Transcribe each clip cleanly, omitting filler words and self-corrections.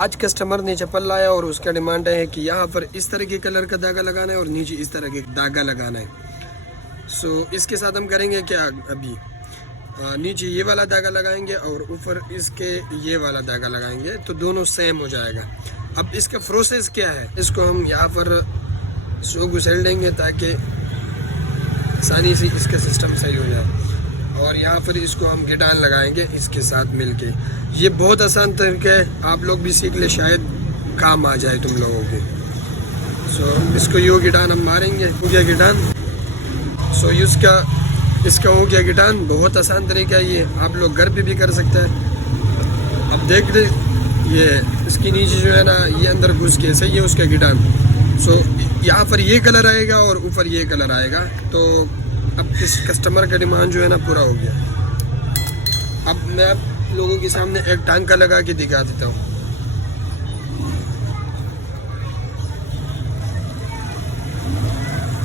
आज कस्टमर ने चप्पल लाया और उसका डिमांड है कि यहाँ पर इस तरह के कलर का धागा लगाना है और नीचे इस तरह के धागा लगाना है। सो इसके साथ हम करेंगे क्या, अभी नीचे ये वाला धागा लगाएंगे और ऊपर इसके ये वाला धागा लगाएंगे तो दोनों सेम हो जाएगा। अब इसका प्रोसेस क्या है, इसको हम यहाँ पर सो घुसेड़ देंगे ताकि आसानी से इसका सिस्टम सही हो जाए। और यहाँ पर इसको हम गिटान लगाएंगे इसके साथ मिलके। ये बहुत आसान तरीका है, आप लोग भी सीख ले, शायद काम आ जाए तुम लोगों को। सो इसको यो गिटान हम मारेंगे, हो गया गिटान। सो इसका हो गया गिटान। बहुत आसान तरीका है ये, आप लोग घर पे भी कर सकते हैं। अब देख ले, ये इसकी नीचे जो है ना, ये अंदर घुस के सही है उसका गिटान। सो यहाँ पर ये कलर आएगा और ऊपर ये कलर आएगा। तो अब इस कस्टमर का डिमांड जो है ना पूरा हो गया। अब मैं आप लोगों के सामने एक टांका लगा के दिखा देता हूँ।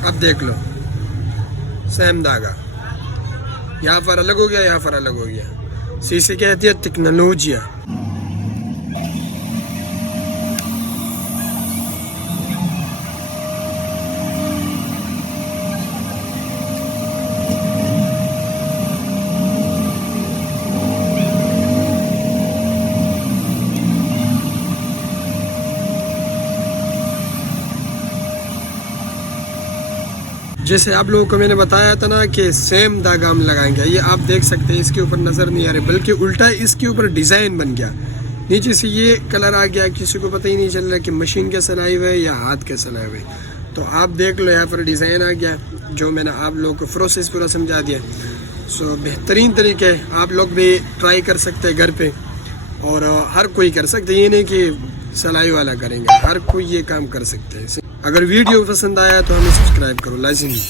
अब देख लो, सेम धागा, यहाँ पर अलग हो गया, यहाँ पर अलग हो गया। इसे कहती है टेक्नोलॉजिया। जैसे आप लोगों को मैंने बताया था ना कि सेम धागा हम लगाएंगे। ये आप देख सकते हैं, इसके ऊपर नज़र नहीं आ रही बल्कि उल्टा इसके ऊपर डिज़ाइन बन गया। नीचे से ये कलर आ गया, किसी को पता ही नहीं चल रहा कि मशीन के सिलाई हुए या हाथ के सिलाई हुए। तो आप देख लो, यहाँ पर डिज़ाइन आ गया, जो मैंने आप लोगों को प्रोसेस पूरा समझा दिया। सो बेहतरीन तरीके आप लोग भी ट्राई कर सकते हैं घर पे, और हर कोई कर सकते हैं। ये नहीं कि सिलाई वाला करेंगे, हर कोई ये काम कर सकते हैं। अगर वीडियो पसंद आया तो हमें सब्सक्राइब करो लाजिमी।